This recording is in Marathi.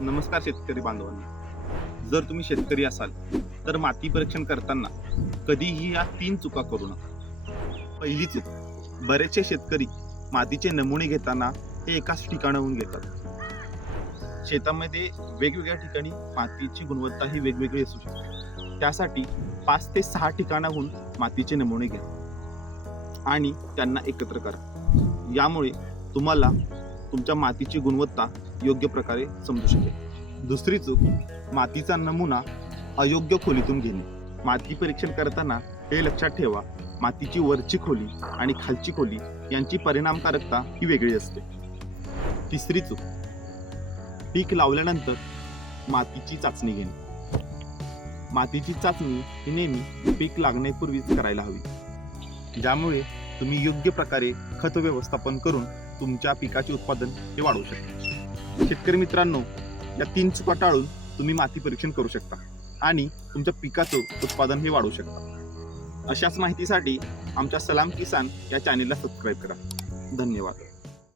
नमस्कार शेतकरी बांधवांनो. जर तुम्ही शेतकरी असाल तर माती परीक्षण करताना कधीही या 3 चुका करू नका. पहिली चूक, बरेचसे शेतकरी मातीचे नमुने घेताना ते एकाच ठिकाणाहून घेतात. शेतामध्ये वेगवेगळ्या ठिकाणी मातीची गुणवत्ता ही वेगवेगळी असू शकते. त्यासाठी 5 ते 6 ठिकाणाहून मातीचे नमुने घ्या आणि त्यांना एकत्र करा. यामुळे तुम्हाला तुमच्या मातीची गुणवत्ता योग्य प्रकारे समजू शकेल. दुसरी चूक, मातीचा नमुना अयोग्य खोलीतून घेणे. माती परीक्षण करताना हे लक्षात ठेवा, मातीची वरची खोली आणि खालची खोली यांची परिणामकारकता ही वेगळी असते. तिसरी चूक, पीक लावल्यानंतर मातीची चाचणी घेणे. मातीची चाचणी ही नेहमी पीक लागण्यापूर्वीच करायला हवी, ज्यामुळे तुम्ही योग्य प्रकारे खत व्यवस्थापन करून तुमच्या पिकाचे उत्पादन हे वाढवू शकता. शेतकरी मित्रांनो, या 3 चुका टाळून तुम्ही माती परीक्षण करू शकता आणि तुमच्या पिकाचं उत्पादन हे वाढवू शकता. अशाच माहितीसाठी आमच्या सलाम किसान या चॅनेलला सबस्क्राईब करा. धन्यवाद.